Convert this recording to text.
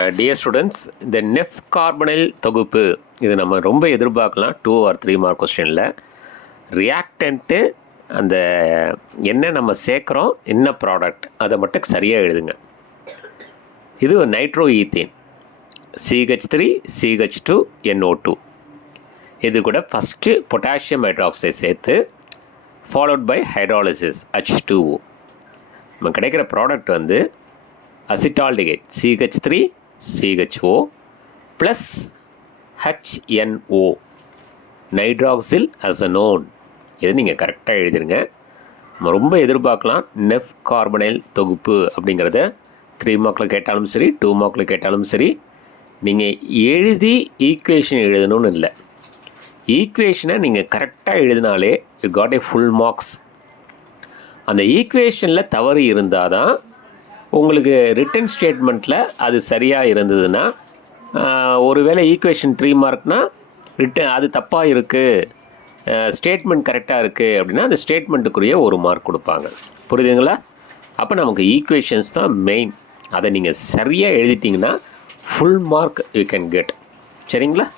Dear students, இந்த நெஃப் carbonyl தொகுப்பு இது நம்ம ரொம்ப எதிர்பார்க்கலாம் 2 or 3 மார்க் கொஸ்டினில். ரியாக்டன்ட்டு அந்த என்ன நம்ம சேர்க்குறோம், என்ன ப்ராடக்ட், அதை மட்டும் சரியாக எழுதுங்க. இது ஒரு nitro ethane, CH3 CH2 NO2. இது கூட ஃபஸ்ட்டு பொட்டாசியம் ஹைட்ராக்சைடு சேர்த்து ஃபாலோட் பை ஹைட்ராலிசிஸ் H2O. நம்ம கிடைக்கிற ப்ராடக்ட் வந்து acetaldehyde CH3 CHO plus HNO, நைட்ராக்சில் அசனோன். இது நீங்கள் கரெக்டாக எழுதிருங்க. நம்ம ரொம்ப எதிர்பார்க்கலாம் நெஃப் கார்பனைல் தொகுப்பு அப்படிங்கிறத 3 மார்க்கில் கேட்டாலும் சரி, 2 மார்க்கில் கேட்டாலும் சரி. நீங்கள் எழுதி ஈக்குவேஷன் எழுதணும்னு இல்லை, ஈக்குவேஷனை நீங்கள் கரெக்டாக எழுதினாலே you got a full marks. அந்த ஈக்குவேஷனில் தவறு இருந்தால் தான் உங்களுக்கு ரிட்டன் ஸ்டேட்மெண்ட்டில் அது சரியாக இருந்ததுன்னா, ஒருவேளை ஈக்குவேஷன் 3 மார்க்னால் ரிட்டன் அது தப்பாக இருக்குது, ஸ்டேட்மெண்ட் கரெக்டாக இருக்குது அப்படின்னா அந்த ஸ்டேட்மெண்ட்டுக்குரிய 1 மார்க் கொடுப்பாங்க. புரியுதுங்களா? அப்போ நமக்கு ஈக்குவேஷன்ஸ் தான் மெயின். அதை நீங்கள் சரியாக எழுதிட்டிங்கன்னா full mark you can get. சரிங்களா?